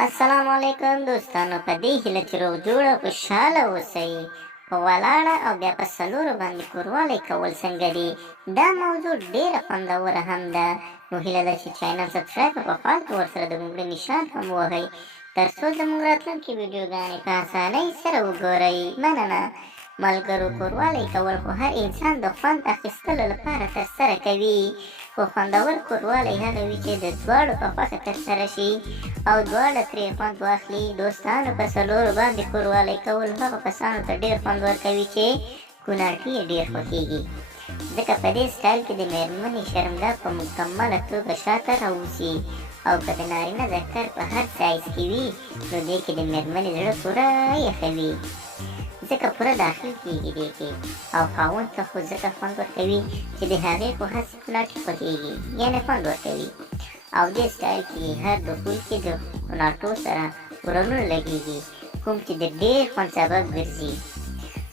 السلام علیکم دوستانو، په دې هیله چې روغ جوړه خوشحاله اوسئ. په ولاړه او بیا په څلورو باندې کوروالی کول څنګه دي، دا موضوع ډېره خوندوره هم ده. نو هیله ده چې چینل سبسکرایب او په فال کې ورسره د موږ نشان هم ووهئ، تر څو زموږ راتلونکې ویډیوګانې په اسانۍ سره وګورئ. مننه. ملګرو، کوروالی کول خو هر انسان د خوند اخیستلو لپاره ترسره کوي، خو خوندور کوروالی هغه وي چې د دواړو په خوښه ترسره شي او دواړه ترې خوند واخلي. دوستانو، په څلورو باندې کوروالی کول هغو کسانو ته ډېر خوند ورکوي چې کوناټي یې ډېر خوښیږي، ځکه په دې سټایل کې د مېرمنې شرمګاه په مکمله توګه شاته راوځي، او که د نارینه ذکر په هر سایز کې وي نو دې کې د مېرمنې زړه پوره یخوي، ځکه پوره داخل کېږي دې کې، او خاوند ته خو ځکه خوند ورکوي چې د هغې خو هسې کوناټي خوښېږي، یعنې خوند ورکوي. او دې سټایل کې هر دخول کې د کوناټو سره ورنونه لګېږي، کوم چې د ډېر خوند سبب ګرځي.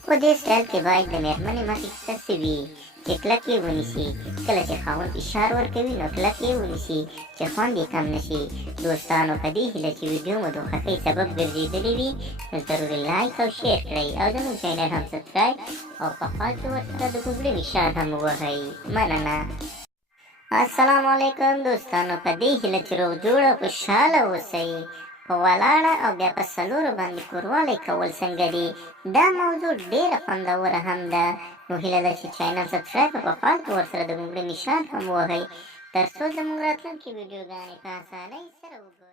په دې سټایل کې باید د مېرمنې مخې ته څه وي چې کلک یې ونیسي، کله چې خاوند فشار ورکوي نو کلک یې ونیسي چې خوند یې کم نه شي. دوستانو، په دې هیله چې ویډیو مو د خوښۍ سبب ګرځېدلی وي نو ضروري لایک او شیر کړئ، او زموږ چینل هم سبسکرایب او په فال کې ورسره د ګوګل نشان هم ووهئ. مننه. السلام علیکم دوستانو، په دې هیله چې روغ جوړه خوشحاله اوسئ. په ولاړه او بیا په څلورو باندې کوروالی کول څنګه دي، دا موضوع ډېره خوندوره هم ده. نو هیله ده چې چینل سبسکرایب او په فال کې ورسره د موږ نشان هم ووهئ، تر څو زموږ راتلونکې ویډیوګانې په اسانۍ سره وګورئ.